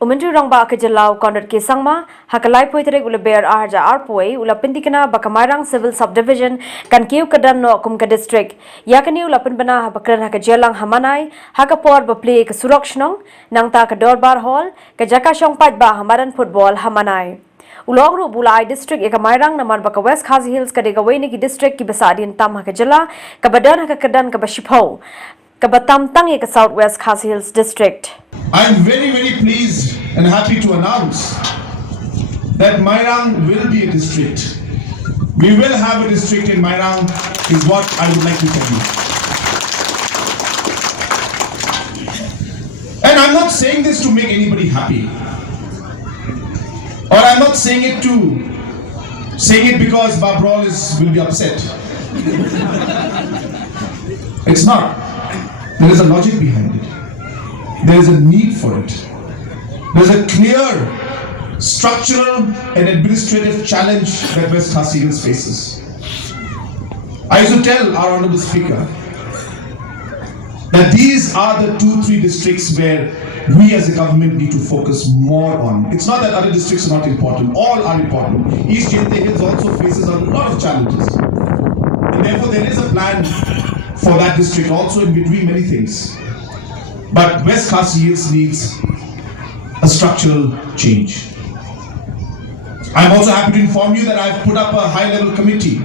Umintri rangbah ke jelau conrad ke sangma hakalai tarik lber arja arpoi ula Pynthikna baka Mairang civil subdivision kan kiew kyrdan no kum ka district yakni ula pynbna bakran jingialang Manai hakapor plie ke surok shnong nangta ke dorbar hall ke jaka shong paidbah madan phutbol Manai. Ulong ru bulai district eka Mairang namar baka West KHASI Hills ka degawai ni ki district ki besadin tam ha ke jela ka badan ha ke kyrdan ka bashipho ka batam tang eka South West KHASI Hills district. I am very pleased and happy to announce that Mairang will be a district. We will have a district in Mairang is what I would like to tell you. And I'm not saying this to make anybody happy. Or I'm not saying it because Babrol will be upset. It's not. There is a logic behind it. There is a need for it. There is a clear structural and administrative challenge that West KHASI Hills faces. I used to tell our Honourable Speaker that these are the 2-3 districts where we as a government need to focus more on. It's not that other districts are not important. All are important. East Jayante Hills also faces a lot of challenges. And therefore there is a plan for that district also in between many things. But West KHASI Hills needs a structural change. I'm also happy to inform you that I've put up a high-level committee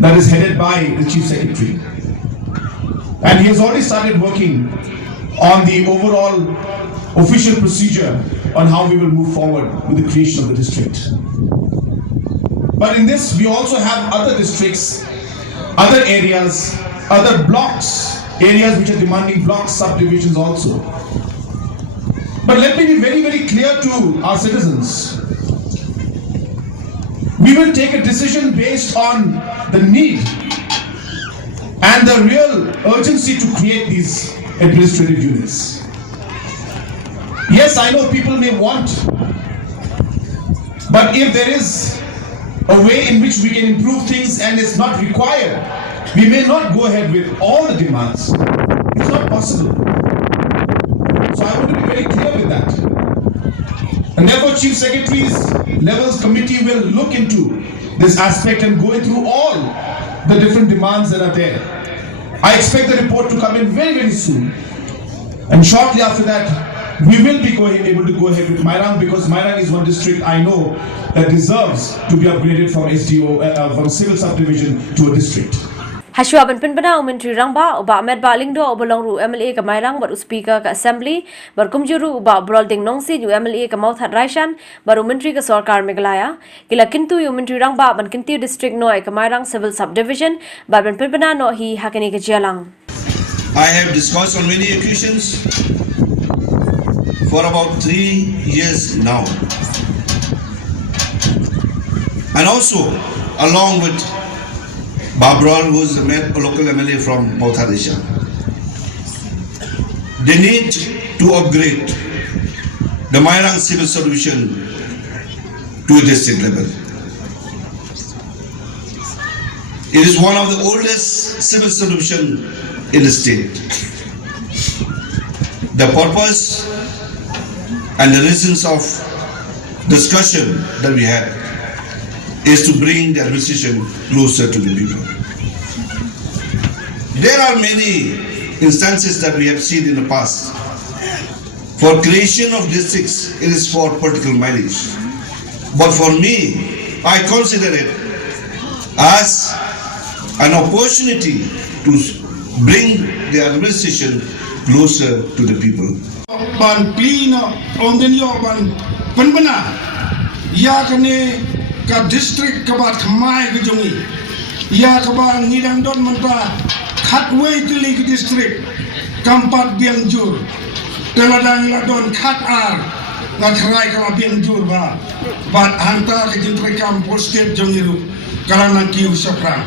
that is headed by the Chief Secretary. And he has already started working on the overall official procedure on how we will move forward with the creation of the district. But in this, we also have other districts, other areas, other blocks, areas which are demanding block subdivisions also. But let me be very clear to our citizens. We will take a decision based on the need and the real urgency to create these administrative units. Yes, I know people may want, but if there is a way in which we can improve things and it's not required, we may not go ahead with all the demands. It's not possible. So I want to be very clear with that. And therefore Chief Secretary's levels committee will look into this aspect and go through all the different demands that are there. I expect the report to come in very soon. And shortly after that, we will be able to go ahead with Mairang, because Mairang is one district I know that deserves to be upgraded from SDO, from civil subdivision to a district. Hashwaban pynbna umintri rangbah uba medba lingdo obolongru MLA ka Mairang baru speaker ka assembly bar kumjuru uba brol ding nongsi ju MLA ka mauthat raishan baru umintri ka sarkar megalaya kila kintu umintri rangbah ban kintu district no ka Mairang civil subdivision bar ban pynbna no hi hakani ka jingialang. I have discussed on many occasions for about 3 years now, and also along with Babrol, who is a local MLA from South Asia. They need to upgrade the Mairang civil subdivision to a district level. It is one of the oldest civil subdivision in the state. The purpose and the reasons of discussion that we had is to bring the administration closer to the people. There are many instances that we have seen in the past. For creation of districts, it is for political mileage. But for me, I consider it as an opportunity to bring the administration closer to the people. Ban plie on the ban pynbna yakane ka district kabat khamai gujongi ya kaba ngidang don manta khatway tili district kampat biangjur teladang ladon khat ar ngakrai kala biangjur ba bat hanta ke district kam posted jongiru karana kiu sokra